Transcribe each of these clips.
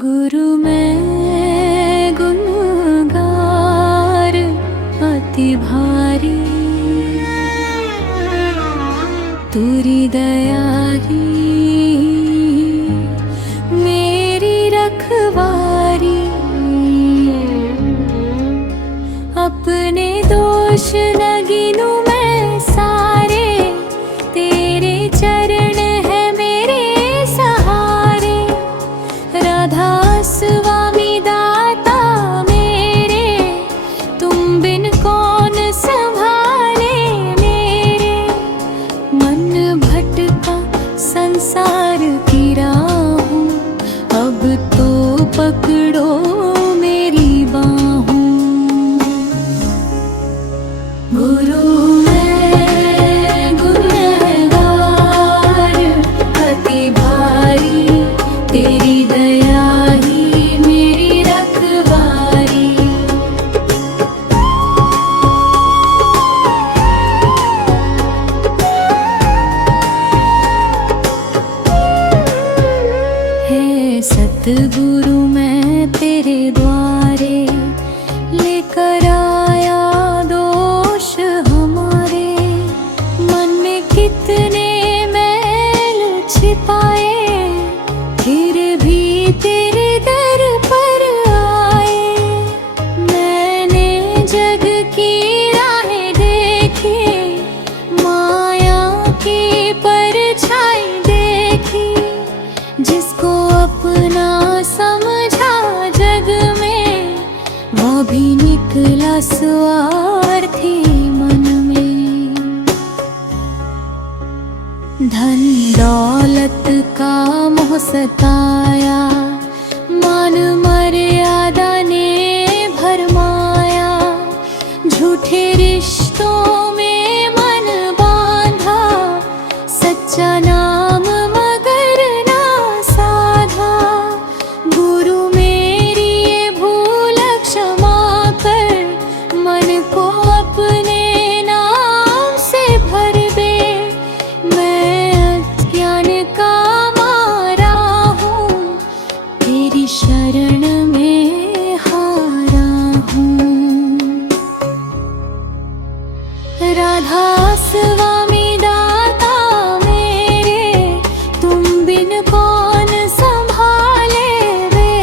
गुरु मैं गुनगार अति भारी, तुरी दया ही मेरी रखवारी। अपने दोष न गिनूं मैं सारे, तेरे चरण है मेरे सहारे। राधा स्वामी दाता मेरे, तुम बिन कौन संभाले मेरे। मन भटका संसार की राहों, अब तो पकड़ो मेरी बाहों। गुरु मैं गुनहगार अति भारी, तेरी दया ही मेरी रखवारी। है सतगुरु मैं तेरे द्वारे, लेकर आया दोष हमारे। मन में कितने मैल छिपाए, फिर भी तेरे दर पर आए। मैंने जग की राहें देखी, माया की परछाई देखी। जिसको अपना समझा जग में, वो भी निकला स्वार्थी मन में। धन दौलत का मोह सताया, मान मर्यादा ने भरमाया। झूठे रिश्तों में मन बांधा, सच्चा नाम मगर ना साधा। गुरु मेरी ये भूल क्षमा कर, मन को अपने नाम से भर दे। मैं अज्ञान का मारा हूँ, तेरी शरण में हारा हूँ। राधा स्वामी दाता मेरे, तुम बिन कौन संभाले रे।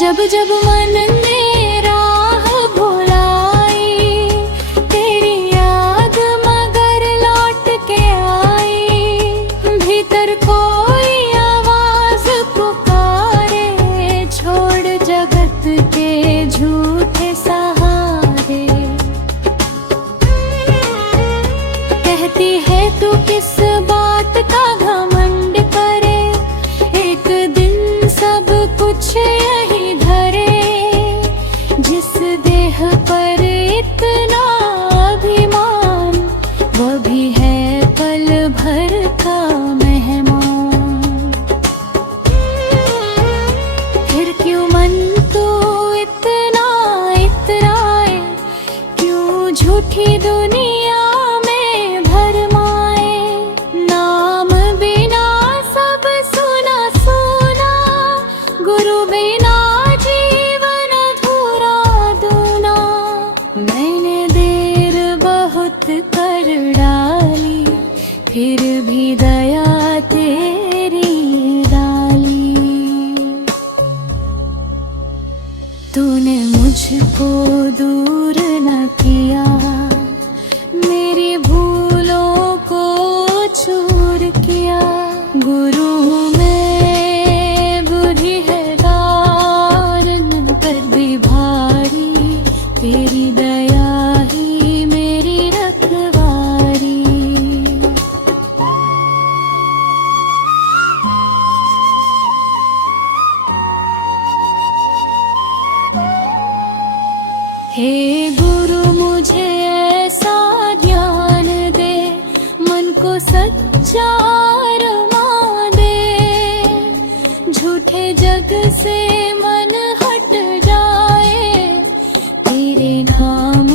जब जब मन ने राह भुलाई, तेरी याद मगर लौट के आई। भीतर कोई आवाज पुकारे, छोड़ जगत के झूठे सहारे। कहती है तू किस बात का घमंड करे, एक दिन सब कुछ यही धरे। जिस देह पर इतना अभिमान, वो भी है पल भर का मेहमान। फिर क्यों मन तू इतना इतराए, क्यों झूठी दुनिया में भरमाए। नाम बिना सब सुना सुना, गुरु बिना जीवन अधूरा दूना। मैंने देर बहुत कर डाली, फिर भी दया तेरी डाली। तूने मुझको दूर न किया, मेरी भूलों को चूर किया। गुरु मैं बुद्धि है दार, मन पर भी भारी, तेरी दया ही मेरी रखवारी। हे गुरु मुझे ऐसा ज्ञान दे, मन को सच्चा रमा दे। झूठे जग से मन हट जाए, तेरे नाम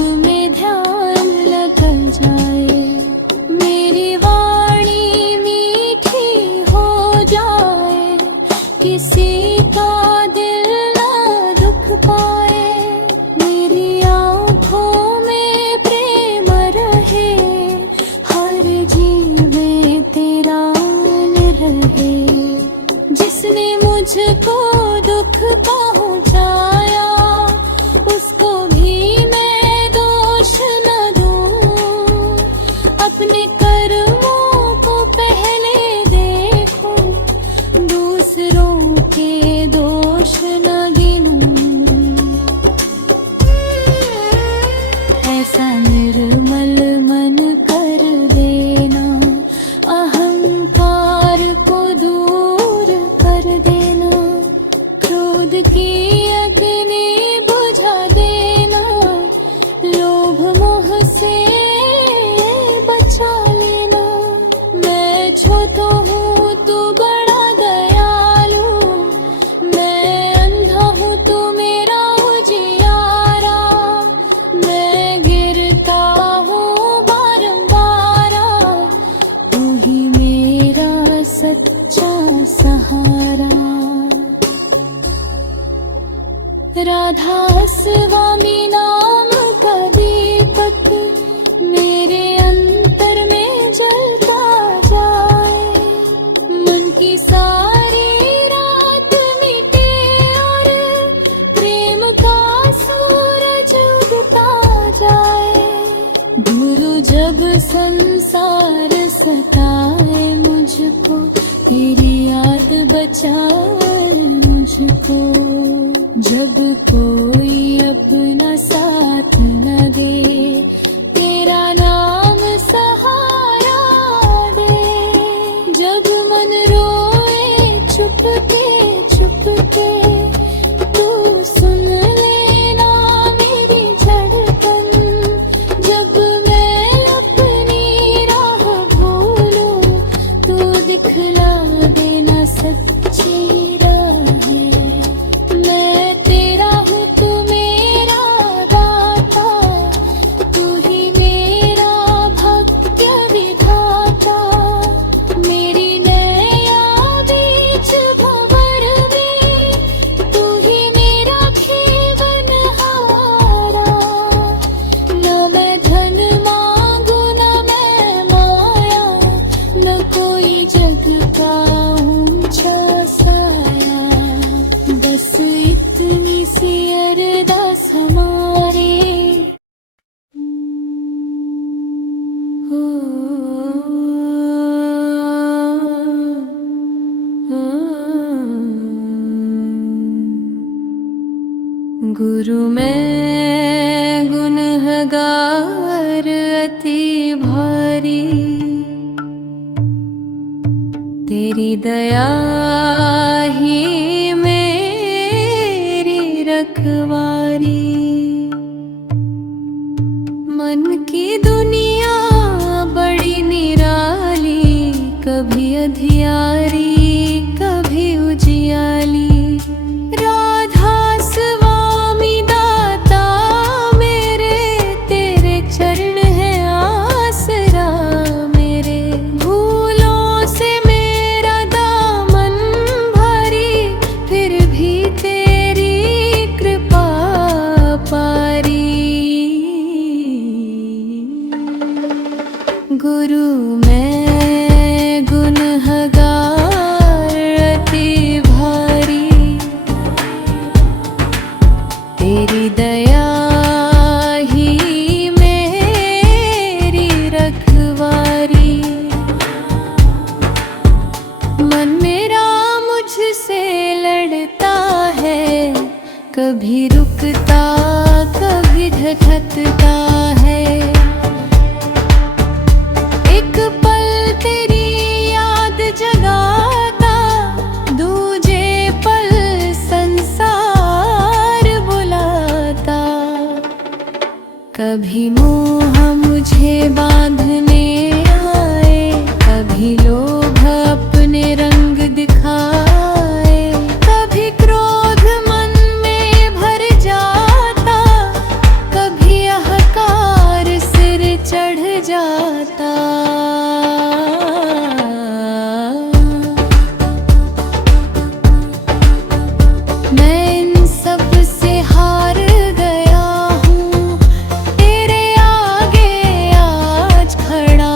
जब संसार सताए मुझको, तेरी याद बचाए मुझको। जब कोई अपना साथ न दे, तेरा नाम सहारा दे। जब मन रोए चुपके चुपके, तू सुन लेना मेरी धड़कन। जब मैं अपनी राह भूलूं, तू दिखला देना सच्ची राहें। मैं तेरा हूँ, तू मेरा दाता, तू ही मेरा भाग्य विधाता। मेरी नैया बीच भंवर में, तू ही मेरा खेवनहारा। न मैं धन मांगू न मैं माया, न कोई जग का ऊंचा साया। बस इतनी सी अरदास हमारी। गुरु मैं गुनहगार अति भारी, तेरी दया ही मेरी रखवारी। मन की दुनिया बड़ी निराली, कभी अधियारी कभी उजियाली। राधा स्वामी दाता मेरे, तेरे चरण है आसरा मेरे। भूलों से मेरा दामन भारी, फिर भी तेरी कृपा पारी। गुरु मैं गुनहगार अति भारी, तेरी दया ही मेरी रखवारी। मन मेरा मुझसे लड़ता है, कभी रुकता कभी धधकता है। एक पल तेरी याद जगाता, दूजे पल संसार बुलाता। कभी मोह मुझे बांधने आए, कभी लोभ अपने रंग दिखाए। कभी क्रोध मन में भर जाता, कभी अहंकार सिर चढ़ जाता। मैं इन सब से हार गया हूँ, तेरे आगे आज खड़ा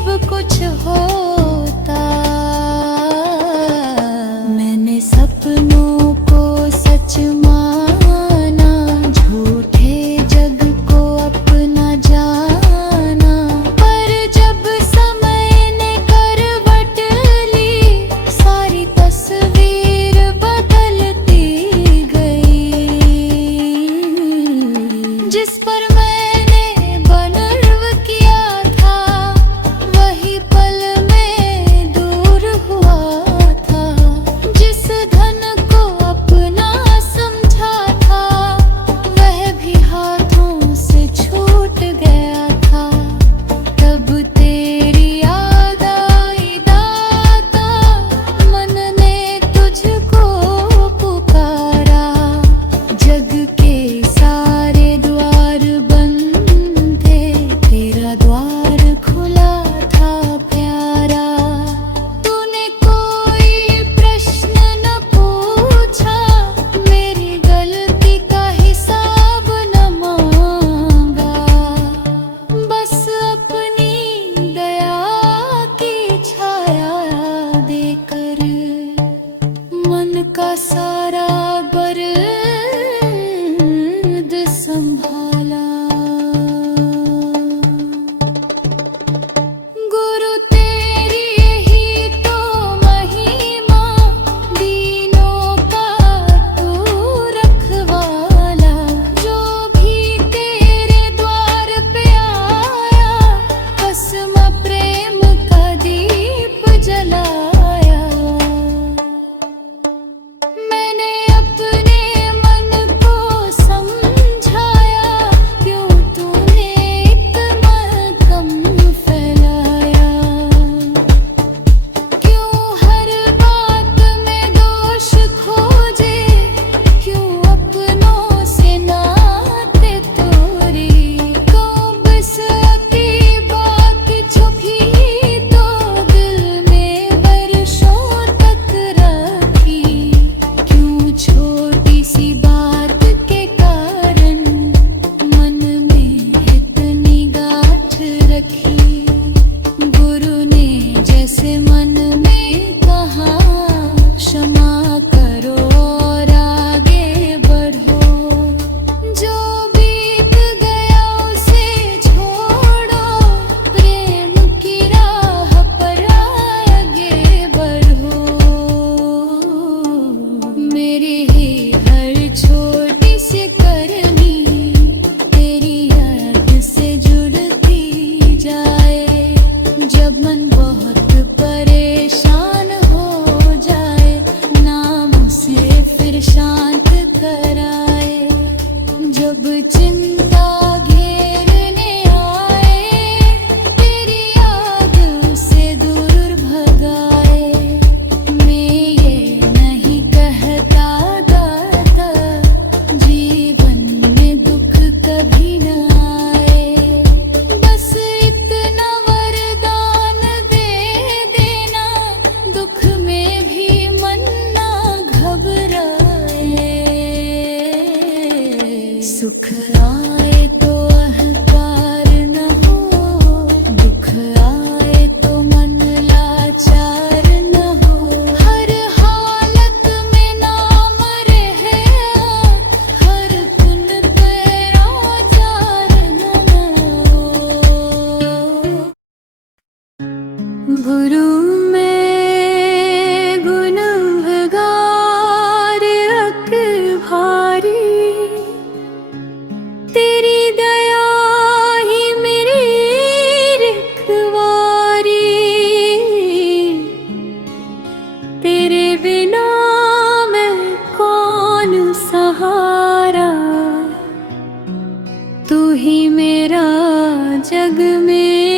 सब कुछ होता। मैंने सपनों को सच माना, झूठे जग को अपना जाना। पर जब समय ने करवट ली, सारी तस्वीर बदलती गई। जिस पर मैंने बर्व किया था, वही पल में दूर हुआ था। जिस धन को अपना समझा था, वह भी हाथों से छूट गया था। तब तेरी याद आई दाता, मन ने तुझको पुकारा। जग के सारे द्वार बंद थे, तेरा द्वार खुला था प्यारा। तूने कोई प्रश्न न पूछा, मेरी गलती का हिसाब न मांगा। बस अपनी दया की छाया देकर मन का सारा बर्द संभाला। गुरु तेरी ही तो महिमा, दीनों का तू रखवाला। जो भी तेरे द्वार पे आया, कसम प्रेम का दीप जलाया। मैंने अपने मन को समझाया, क्यों तूने इतना कम फैलाया। क्यों हर बात में दोष खोजे, क्यों अपनों से नाते तोड़े। क्यों बस की बात छुपी तो दिल में वर्षों तक रखी। क्यों छोटी सी बात के कारण मन में इतनी गांठ रखी। गुरु ने जैसे मन में कहा, क्षमा करो और आगे बढ़ो। जो बीत गया उसे छोड़ो, प्रेम की राह पर आगे बढ़ो। मेरी ही हर छोटी सी करनी, तेरी याद से जुड़ती जाए। जब मन बहुत परेशान हो जाए, नाम उसे फिर शांत कराए। जब चिंता घेरने आए, तेरी याद उसे दूर भगाए। मैं ये नहीं कहता दाता, जीवन में दुख कभी न आए। बस इतना वरदान दे देना, दुख में भी मन ना घबराए। सुख आए तो अहंकार न हो, दुख आए तो मन लाचार न हो। हर हालत में नाम रहे, हर गुण तेरा चार न हो। गुरु में गुनहगार अक भारी, तेरी दया ही मेरी रखवारी। तेरे बिना मैं कौन सहारा, तू ही मेरा जग में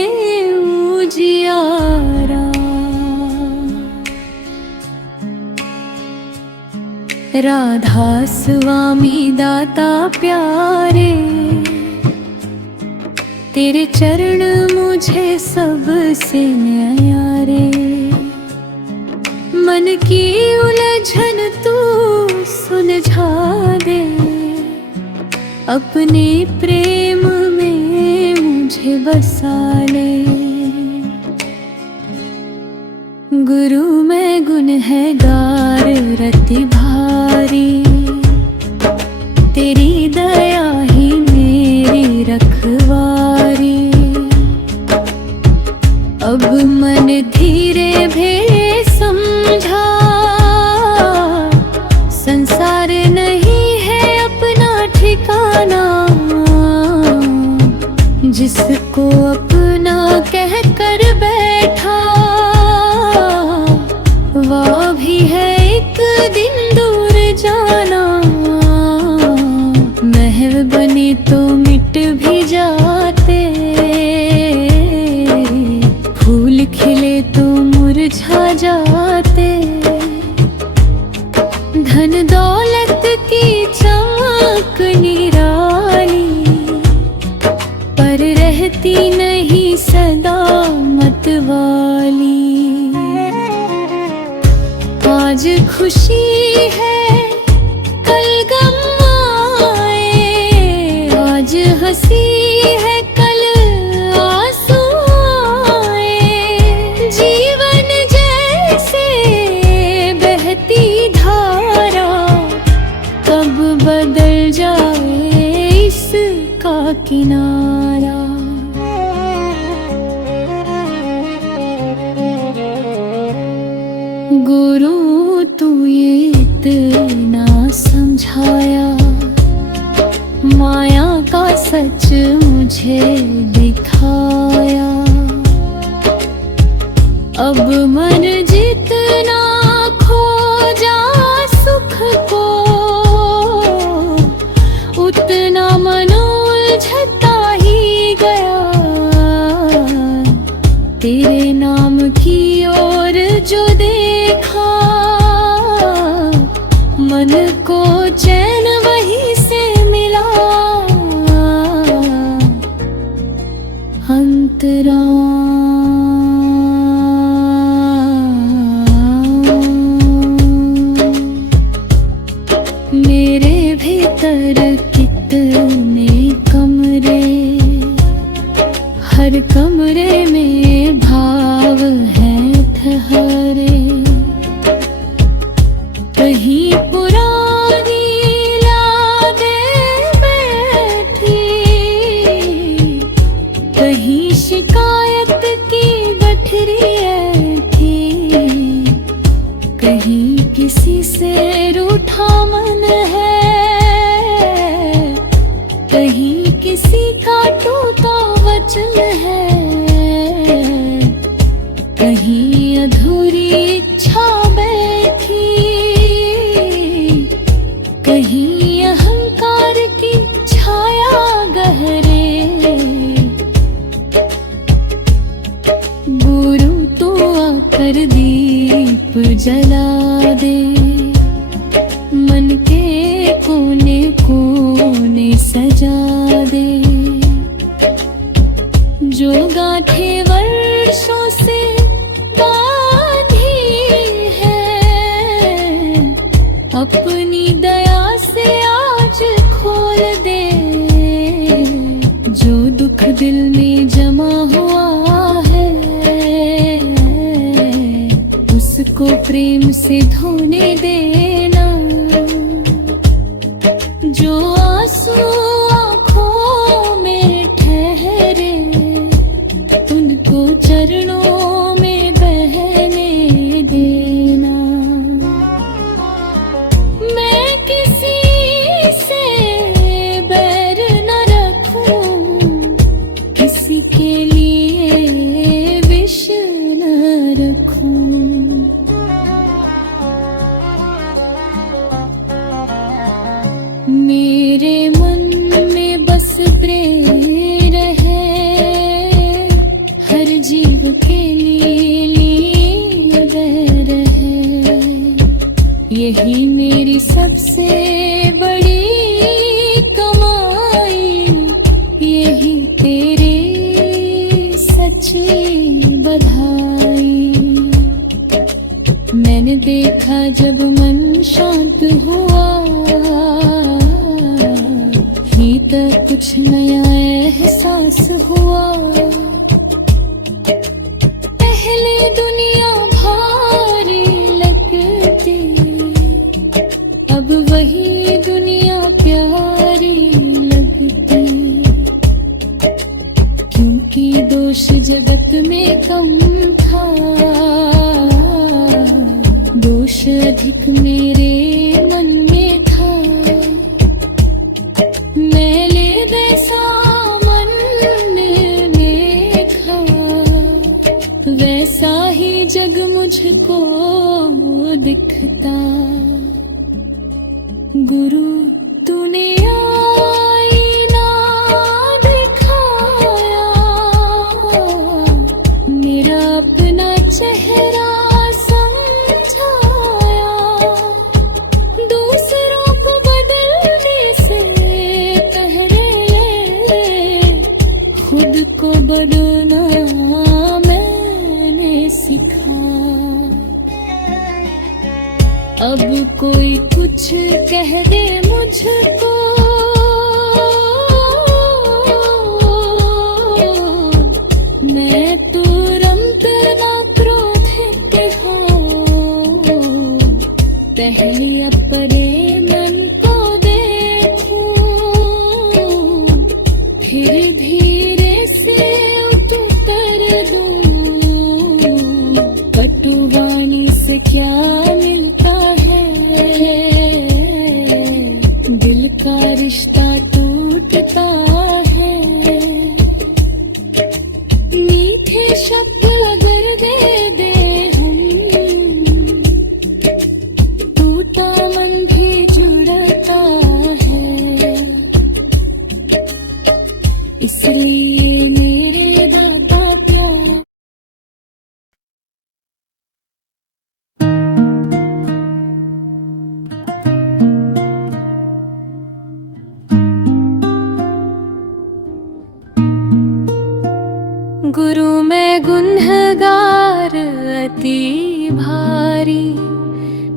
उजियारा। राधा स्वामी दाता प्यारे, तेरे चरण मुझे सबसे न्यारे। मन की उलझन तू सुलझा दे, अपने प्रेम में मुझे बसा ले। गुरु मैं गुनहगार रति भारी, तेरी दया ही मेरी रखवारी। अब मन धीरे भे समझा, संसार नहीं है अपना ठिकाना। जिसको अपना कह कर बैठा, वह भी है एक दिन दूर जाना। महल बने तो मिट भी जाते, फूल खिले तो मुरझा जाते। धन दौलत की चमक निराली, पर रहती नहीं सदा मतवाली। आज खुशी है कल गम आए, आज हंसी है कल आंसू आए। जीवन जैसे बहती धारा, कब बदल जाए इसका किनारा। गुरु तू ये इतना समझाया, माया का सच मुझे दिखाया। अब मन जितना खोजा सुख को, उतना मन उलझता ही गया। तेरे नाम की ओर जो देखा, मन को चैन वहीं से मिला। अंतरा मेरे भीतर कितने कमरे, हर कमरे में भाव है ठहरे। कहीं पुरानी यादें बैठी, कहीं शिकायत की गठरी ऐठी। कहीं किसी से रूठा मन है, कहीं किसी का टूटा वचन है। कहीं अधूरी इच्छा बैठी, कहीं अहंकार की छाया गहरे। गुरु तो आकर दीप जला दे, मन के कोने कोने सजा दे। जो गांठे वर्षों से बांधी है, अपनी दया से आज खोल दे। जो दुख दिल में जमा हुआ है, उसको प्रेम से धोने देना। जो आंसू आँखों में ठहरे, उनको चरणों में बहने देना। मैं किसी से बैर न रखूं, किसी के लिए विष न रखूं। मेरे मन में बस प्रेम रहे, हर जीव के लिए रहे। यही मेरी सबसे बड़ी कमाई, यही तेरे सच्ची बधाई। मैंने देखा जब मन शांत हुआ, भीतर कुछ नया एहसास हुआ। पहले दुनिया भाग दोष जगत में कम था, दोष अधिक मेरे मन में था। मैले वैसा मन ने देखा, वैसा ही जग मुझको दिखता। गुरु तूने आईना दिखाया, मेरा अपना चेहरा समझाया। दूसरों को बदलने से पहले खुद को बदलना मैंने सीखा। अब कोई कुछ कह दे मुझको, मैं तुरंत ना क्रोधित हूँ। पहले अपने मन को देखूं, फिर धीरे से उतर दूं। कटुवाणी से क्या मिलता है, दिल का रिश्ता टूटता है। मीठे शब्द अगर दे दे हम, टूटा मन भी जुड़ता है। इसलिए मेरे दाता प्यार। गुरु मैं गुनहगार अति भारी,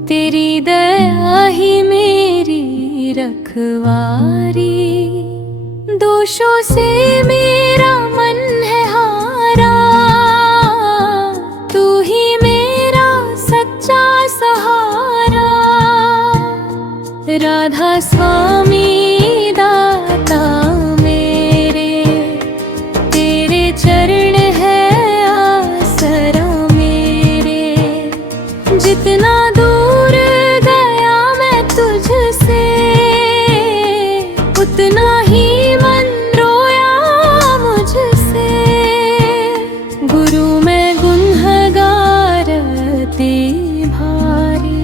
तेरी दया ही मेरी रखवारी। दोषों से मेरा मन है हारा, तू ही मेरा सच्चा सहारा। राधा स्वामी दाता मेरे, तेरे चरण है आसरा मेरे। जितना दूर गया मैं तुझसे, उतना ही मन रोया मुझसे। गुरु मैं गुनहगार अति भारी,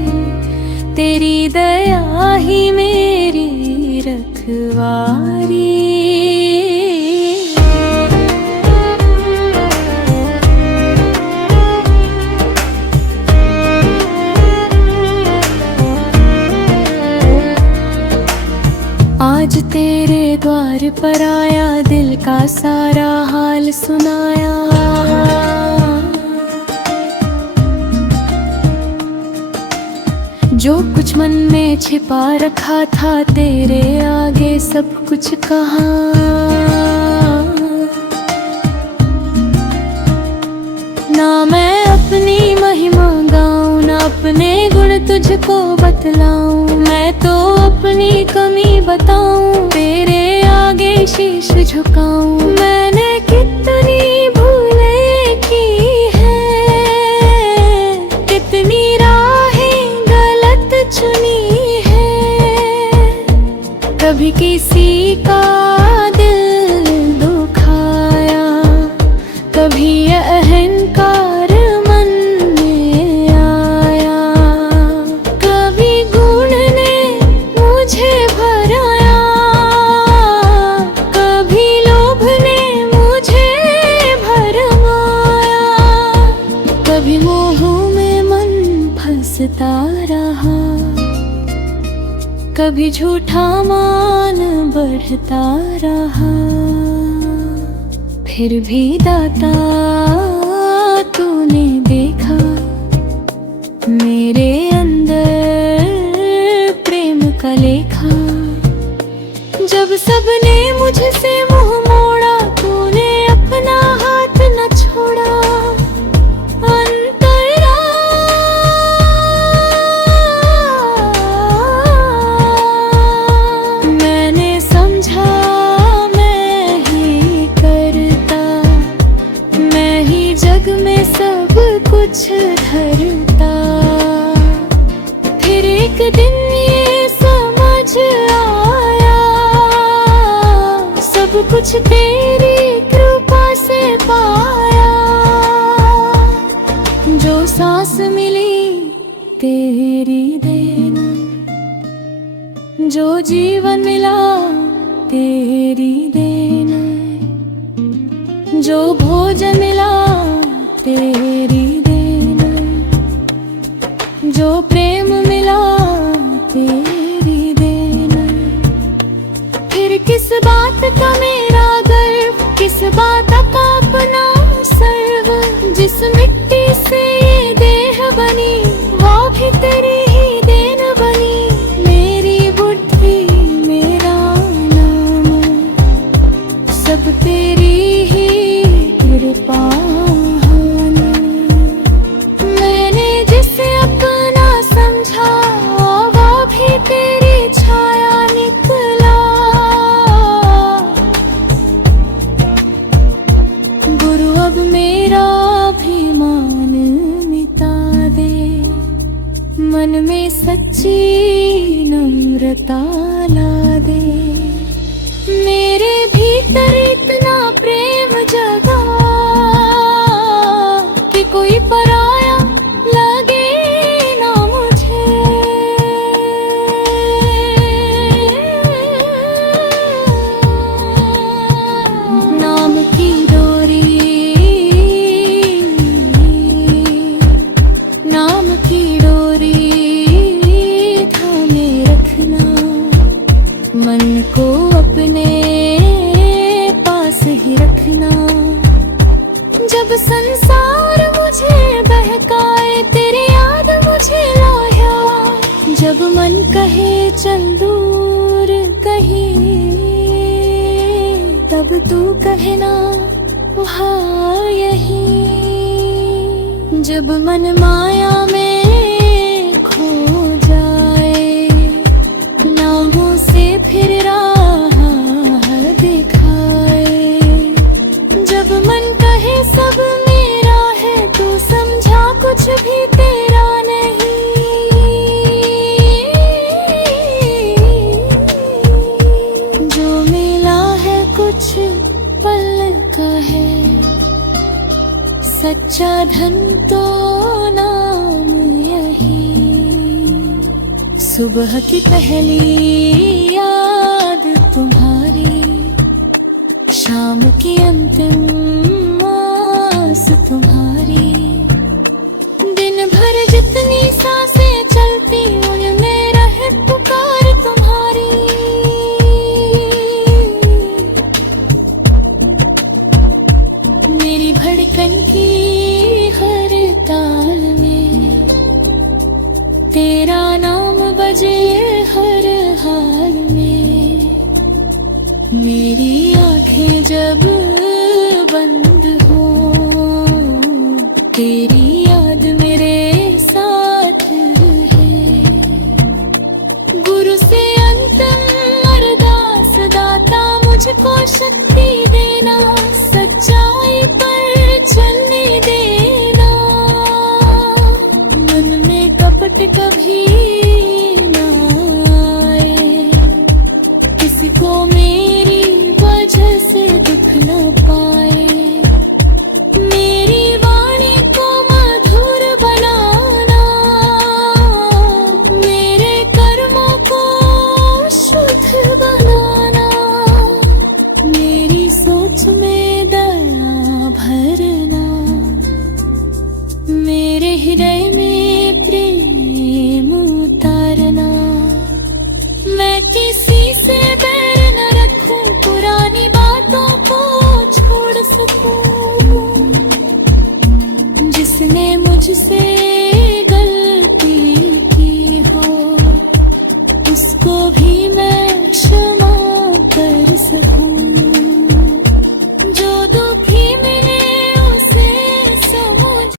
तेरी दया ही मेरी रखवारी। आज तेरे द्वार पर आया, दिल का सारा हाल सुनाया। जो कुछ मन में छिपा रखा था, तेरे आगे सब कुछ कहा। ना मैं अपनी महिमा गाऊं, ना अपने गुण तुझको बतलाऊं। मैं तो अपनी कमी बताऊं, तेरे आगे शीश झुकाऊं। मैंने कितनी भूलें की हैं, कितनी राहें गलत चुनी है। कभी किसी का दिल दुखाया, कभी अहंकार मन में आया। कभी गुण ने मुझे भराया, कभी लोभ ने मुझे भरमाया। कभी मोह में मन फंसता रहा, कभी झूठा मान बढ़ता रहा। फिर भी दाता तूने देखा, मेरे अंदर प्रेम का लेखा। जब सबने मुझसे मुंह मोड़ा, तूने अपना हाथ न छोड़ा। मैंने समझा मैं ही करता, जग में सब कुछ धरता, फिर एक दिन ये समझ आया, सब कुछ तेरी कृपा से पाया। जो सांस मिली तेरी देन, जो जीवन मिला तेरी देन, जो भोजन मिला तेरी देन, जो प्रेम मिला तेरी देन। फिर किस बात का मेरा गर्व, किस बात का अपना सर्व, जिस मिट्टी से ये देह बनी वो भी तेरी ही देन बनी। मेरी बुद्धि मेरा नाम सब तेरी ही कृपा। मैंने जिसे अपना समझा वो भी तेरी छाया निकला। गुरु अब मेरा अभिमान मिटा दे, मन में सच्ची नम्रता ला दे। मेरे भीतर इतना प्रेम जगा कि कोई पराया लगे ना मुझे। नाम की डोरी, नाम की डोरी थामे रखना, मन को अपने पास ही रखना। जब संसार मुझे बहकाए तेरी याद मुझे लाया, जब मन कहे चल दूर कहीं, तब तू कहना वहाँ यहीं। जब मन माया में खो जाए, नामों से फिर राह दिखाए। जब मन कहे सब मेरा है, तू समझा कुछ भी तेरा नहीं। जो मिला है कुछ पल का है, सच्चा धन तो नाम यही। सुबह की पहली याद तुम्हारी, शाम की अंतिम आस तुम्हारी। दिन भर जितनी सांसें चलती उनमें रहे पुकार तुम्हारी। मेरी धड़कन की हर ताल में तेरा नाम बजे हर हाल में। मेरी आंखें जब बंद हो, तेरी याद मेरे साथ रहे। गुरु से अंतिम अरदास दाता मुझको शक्ति देना, सच्चाई पर चलने देना। मन में कपट कभी ना आए, किसी को मेरी वजह से दुख न पाए। मेरी वाणी को मधुर बनाना, मेरे कर्मों को शुद्ध बनाना। मेरी सोच में दया भरना, मेरे हृदय में प्रेम उतारना। मैं किसी से बैर न रखूं, पुरानी बातों को छोड़ सकूं। जिसने मुझसे गलती की हो, उसको भी मैं क्षमा कर सकूं। जो दुखी मिले उसे समझ।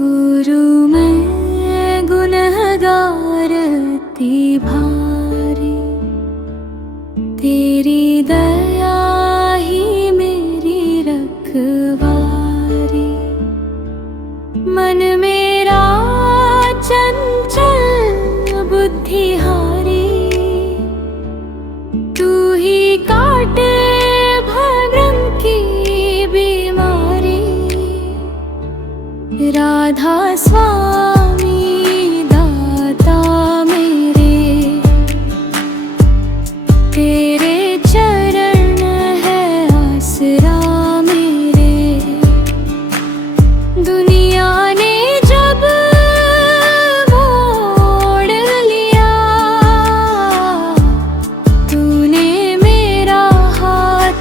गुरु मैं गुनहगार अति भारी, तेरी दया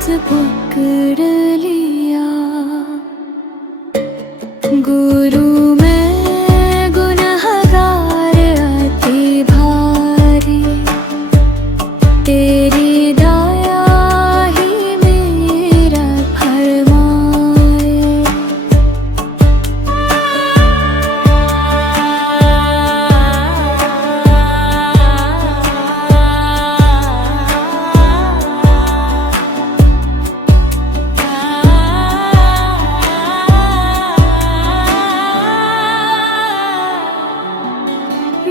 पकड़ लिया। गुरु मैं गुनहगार अति भारी, तेरी दया ही मेरा फरमाए।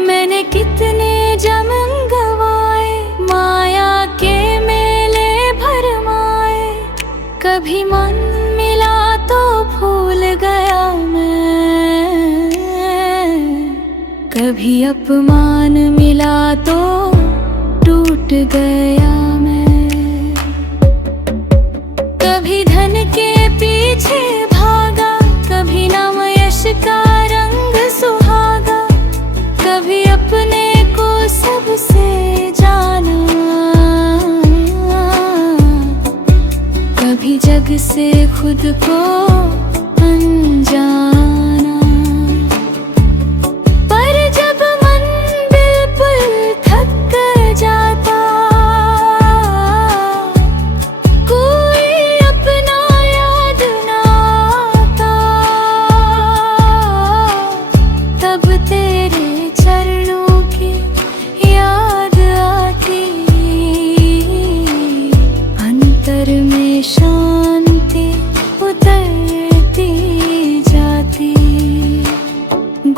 मैंने कितने जन्म गवाए, माया के मेले भरमाए। कभी मन मिला तो भूल गया मैं, कभी अपमान मिला तो टूट गया मैं। कभी धन के पीछे भागा, कभी नाम यश का रंग सुहागा। कभी अपने को सबसे जाना, कभी जग से खुद को अनजाना। पर जब मन बिल्कुल थक जाता, कोई अपना याद ना आता, तब तेरे चरणों की याद आती। अंतर में शांति उतरती जाती।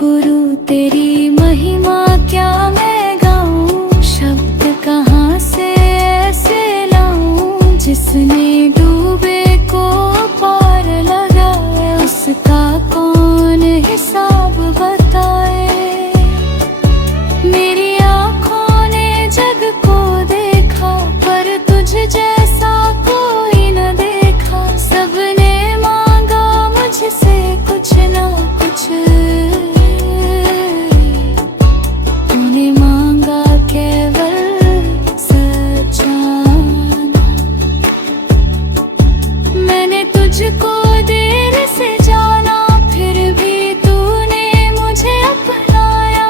गुरु तेरी महिमा क्या मैं गाऊं, शब्द कहाँ से ऐसे लाऊं। जिसने डूबे को पार लगाए, उसका कौन हिसाब बताए। मेरी आँखों ने जग को देखा, पर तुझ जैसा कोई न देखा। सबने मांगा मुझसे कुछ ना कुछ, तूने मांगा केवल सच्चाना। मैंने तुझको देर से जाना, फिर भी तूने मुझे अपनाया।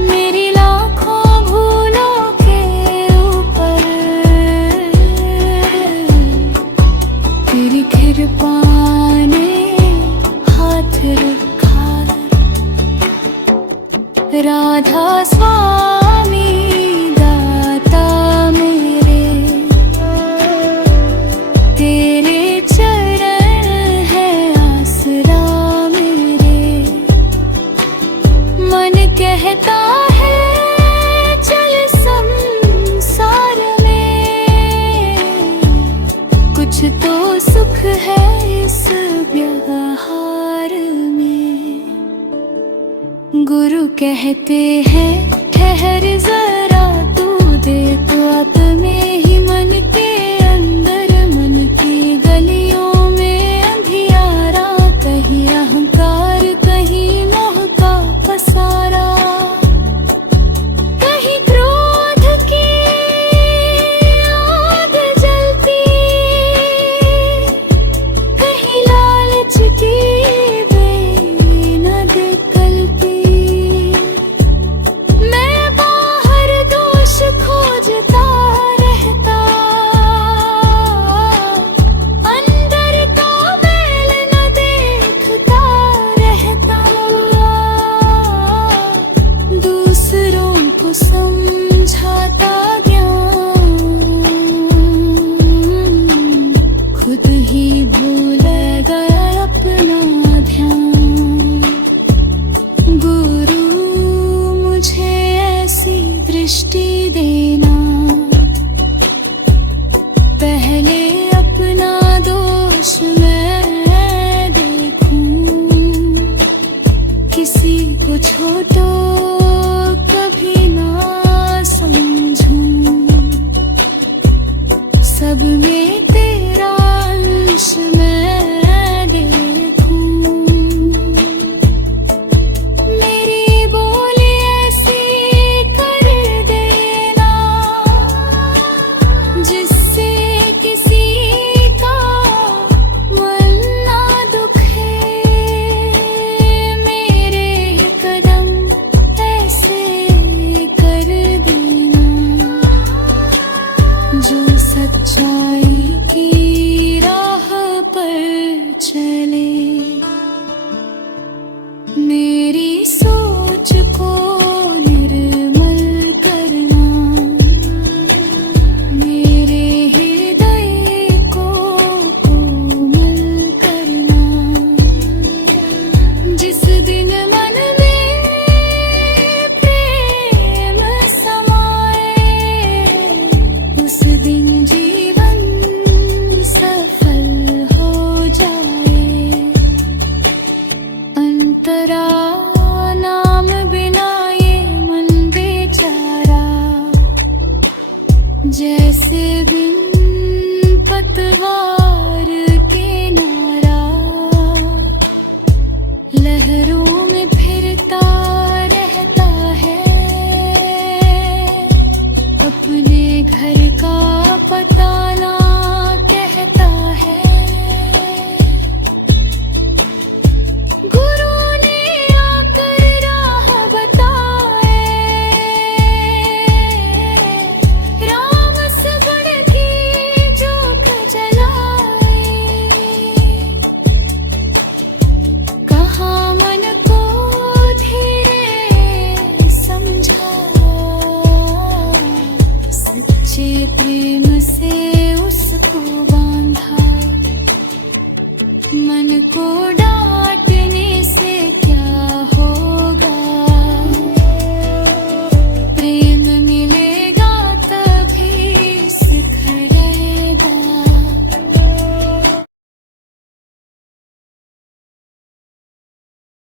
मेरी लाखों भूलों के ऊपर तेरी कृपा ने हाथ रखा। राधा स्वामी दाता मेरे, तेरे चरण है आसरा मेरे। मन कहता है चल संसार में, कुछ तो सुख है इस व्यवहार में। गुरु कहते हैं ठहर जरा, तू देख